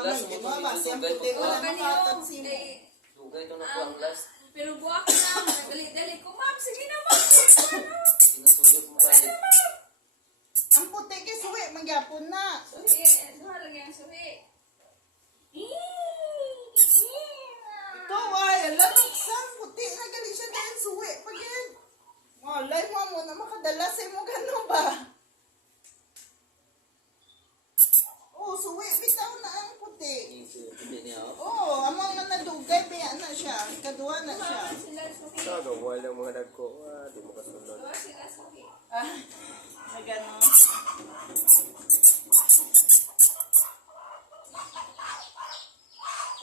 last mo to, dugay to Oh, pa. kanino. Kay, Dugay to na po ang last. pero buwak na. Dali-dali ko, ma'am. Sige na, ma'am. Ginatulog mo balik. Ang puti kay suwi, magyapon na. Suhi. Suha lang yung suhi. Ito ay, ala Roxanne, puti na gali siya dahil suwi. Pag yan. Malay mo muna makadala sa mo gano'n ba? Oh, suwi, bitaw na ang puti. Hindi niya ako. Oh, amang na nadugay, biya na siya. Kaduwa na siya. Suha sila suhi. Kagawa lang mga nagko. Di mo kasunod. Suha sila suhi. Ah, na gano'n.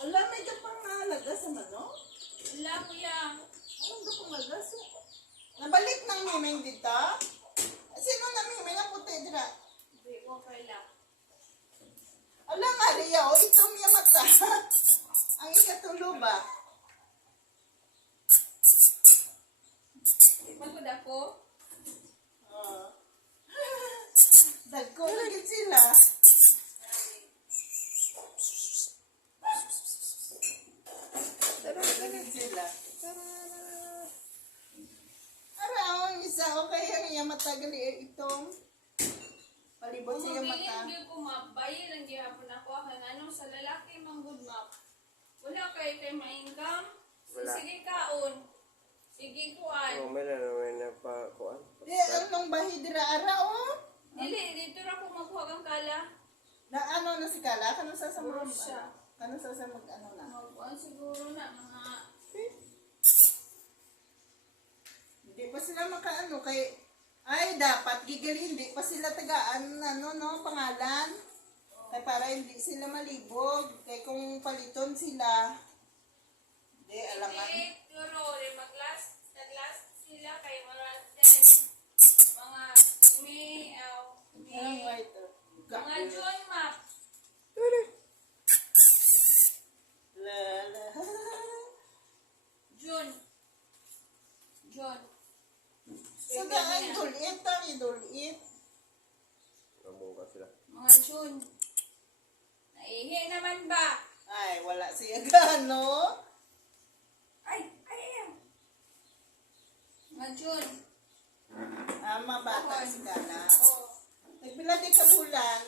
Ala, may kapang lagas sa manok. Wala mo yan. Anong kapang lagas? Nabalik ng miming dito? Sino na miming ang puti dira? Hindi ko kailang. Ala, Maria, oh, itong niya mata. Ang ikatulo ba? Magod ako. Oh. Dagko lagi sila. Lagi sila. Ara, ang isa, okay, ang iya matagal itong palibot siya Bumili mata. hindi ko map. Bayi lang gihapon ako. Ano sa lalaki mang good map. Wala kay ma-income. Wala. Sige kaon. Sige kuan. Oh, may na pa kuan. Di, anong bahi dira, ara, oh? Dili, dito ra ko magkuha kang kala. Na ano na si Kala? Kano sa mga, Siya. kano sa mag ano na? Magkuhan siguro na mga... Hindi pa sila makaano kay ay dapat gigali hindi pa sila tagaan ano no pangalan kay para hindi sila malibog kay kung paliton sila di alangan Hindi, siguro rin nag-last sila kay mga din. Mga anong white mga John map. la la John. so gaan dulit ang idulit Nambong ka sila. Mga John. Naihi naman ba? ay wala siya gano Ay. Mga John. ama bata si Kala Oh. nagpila di ka bulan